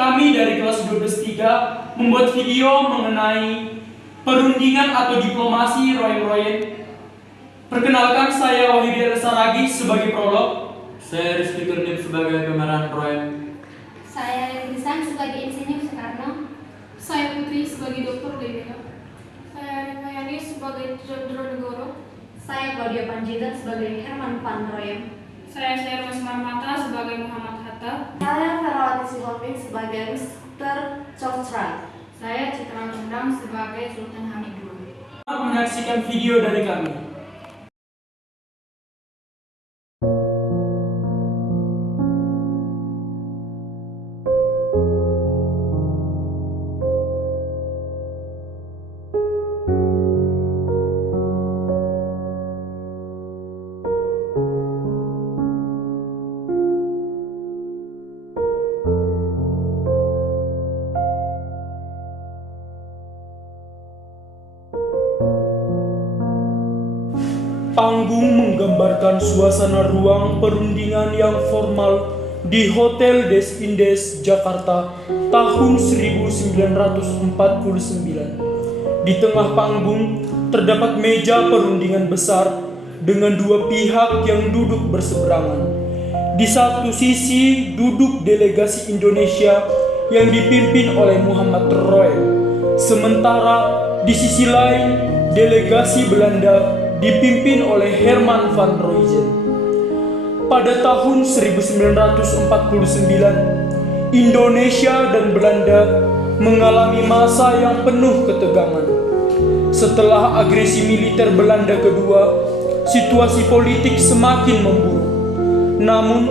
kami dari kelas 12-3 membuat video mengenai perundingan atau diplomasi Royen-Royen. Perkenalkan, saya Wahyudi Saragi sebagai prolog. Saya Rizky Turnip sebagai pemeran Royen. Saya Lisan sebagai Insinyur Soekarno. Saya Putri sebagai Dr. Dewika. Saya Rayani sebagai Jodronegoro. Saya Claudia Panjaitan sebagai Herman Van Royen. Saya Syairmas Marmata sebagai Muhammad Hatta. Saya Ferawati Sihombing sebagai Mr. Chokra. Saya Citra Lendang sebagai Sultan Hamid II. Selamat menyaksikan video dari kami. Panggung menggambarkan suasana ruang perundingan yang formal di Hotel Des Indes, Jakarta, tahun 1949. Di tengah panggung terdapat meja perundingan besar dengan dua pihak yang duduk berseberangan. Di satu sisi duduk delegasi Indonesia yang dipimpin oleh Muhammad Royen, sementara di sisi lain delegasi Belanda dipimpin oleh Herman van Royen. Pada tahun 1949, Indonesia dan Belanda mengalami masa yang penuh ketegangan. Setelah agresi militer Belanda kedua, situasi politik semakin memburuk. Namun,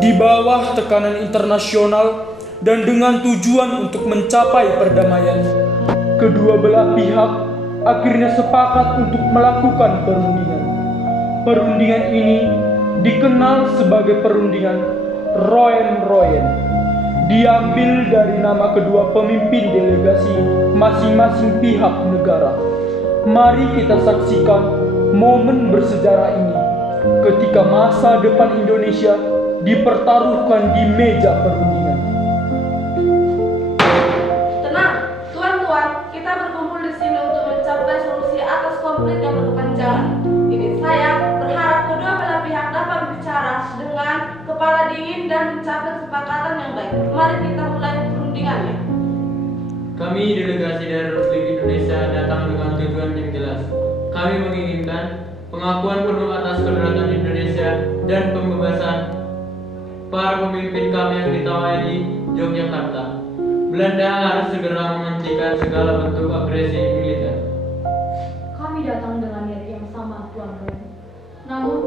di bawah tekanan internasional dan dengan tujuan untuk mencapai perdamaian, kedua belah pihak akhirnya sepakat untuk melakukan perundingan. Perundingan ini dikenal sebagai perundingan Royen-Royen. Diambil dari nama kedua pemimpin delegasi masing-masing pihak negara. Mari kita saksikan momen bersejarah ini ketika masa depan Indonesia dipertaruhkan di meja perundingan. Tenang, tuan-tuan, kita berkumpul di sini untuk mencapai solusi atas konflik yang berkepanjangan. Ini saya berharap kedua belah pihak dapat berbicara dengan kepala dingin dan mencapai kesepakatan yang baik. Mari kita mulai perundingannya. Kami delegasi dari Republik Indonesia datang dengan tujuan yang jelas. Kami menginginkan pengakuan penuh atas kedaulatan Indonesia dan pembebasan para pemimpin kami yang ditawan di Yogyakarta. Belanda harus segera menghentikan segala bentuk agresi militer. Kami datang dengan niat yang sama, Tuan Royen. Namun,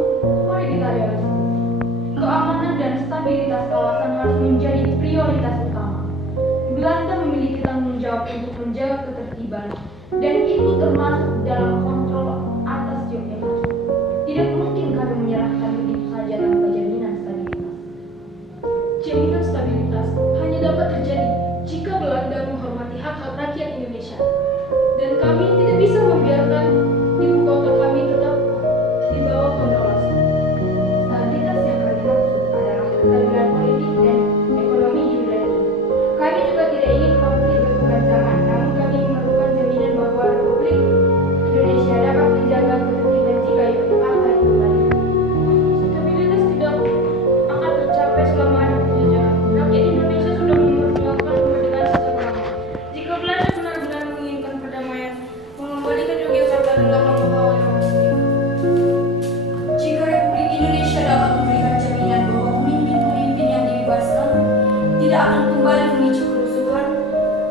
mari kita realistis. Keamanan dan stabilitas kawasan harus menjadi prioritas utama. Belanda memiliki tanggung jawab untuk menjaga ketertiban dan itu termasuk dalam kontrol atas Yogyakarta. Tidak mungkin kami menyerahkan begitu saja tanpa jaminan stabilitas. Jaminan stabilitas hanya dapat terjadi jika Belanda menghormati hak-hak rakyat Indonesia. Dan kami tidak bisa membiarkan ibu kota kami tetap di bawah kontrolasi. Stabilitas yang kami maksud adalah kestabilan politik dan ekonomi di wilayah ini. Kami juga tidak ingin konflik berkepanjangan, namun kami memerlukan jaminan bahwa Republik Indonesia dapat menjaga ketertiban jika Yogyakarta kembali. Stabilitas tidak akan tercapai selama ada penjajahan. Rakyat Indonesia sudah memperjuangkan kemerdekaan sejak lama. Jika Belanda benar-benar menginginkan perdamaian, mengembalikan Yogyakarta adalah hal yang mustahil. Jika Republik Indonesia dapat memberikan jaminan bahwa pemimpin-pemimpin yang dibebaskan tidak akan kembali memicu kerusuhan,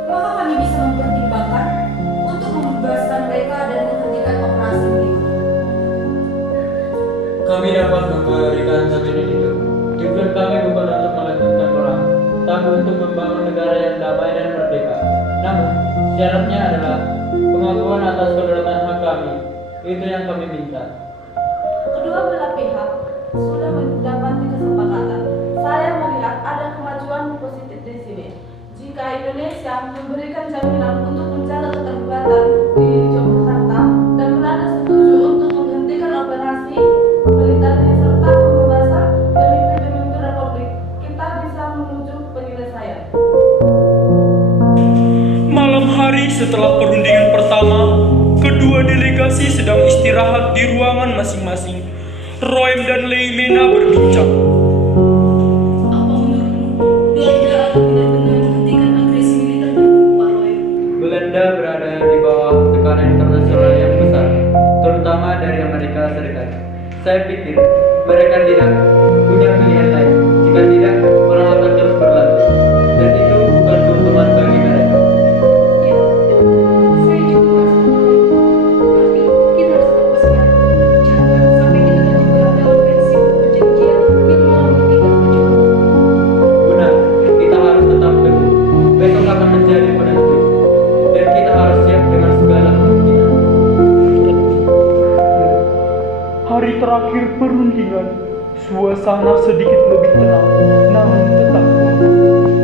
maka kami bisa mempertimbangkan untuk membebaskan mereka dan menghentikan operasi militer. Kami dapat memberikan jaminan itu. Tujuan kami bukan untuk melanjutkan perang, tapi untuk membangun negara yang damai dan merdeka. Namun, syaratnya adalah pengakuan atas kedaulatan hak kami. Itu yang kami minta. Kedua belah pihak sudah mendapati kesepakatan. Saya melihat ada kemajuan positif di sini. Jika Indonesia memberikan jaminan untuk menjaga keterlibatan di Yogyakarta dan Belanda setuju untuk menghentikan operasi militernya serta pembebasan pemimpin-pemimpin Republik, kita bisa menuju penyelesaian. hari setelah perundingan pertama, kedua delegasi sedang istirahat di ruangan masing-masing. Roem dan Leimena berbincang. Apa menurutmu, Belanda akan benar-benar menghentikan agresi militernya, Pak Roy? Belanda berada di bawah tekanan internasional yang besar, terutama dari Amerika Serikat. Saya pikir mereka tidak punya pilihan lain. Jika tidak, perang akan terus berlanjut. Dan itu bukan keuntungan bagi mereka. Ya, saya juga merasa tapi kita harus tetap waspada. Jangan sampai kita terjebak dalam prinsip perjanjian minimal menghentikan perjuangan. Benar, kita harus tetap teguh. Besok akan menjadi penentu. Dan kita harus siap dengan segala kemungkinan. Hari terakhir perundingan, suasana sedikit lebih tenang, namun tetap formal.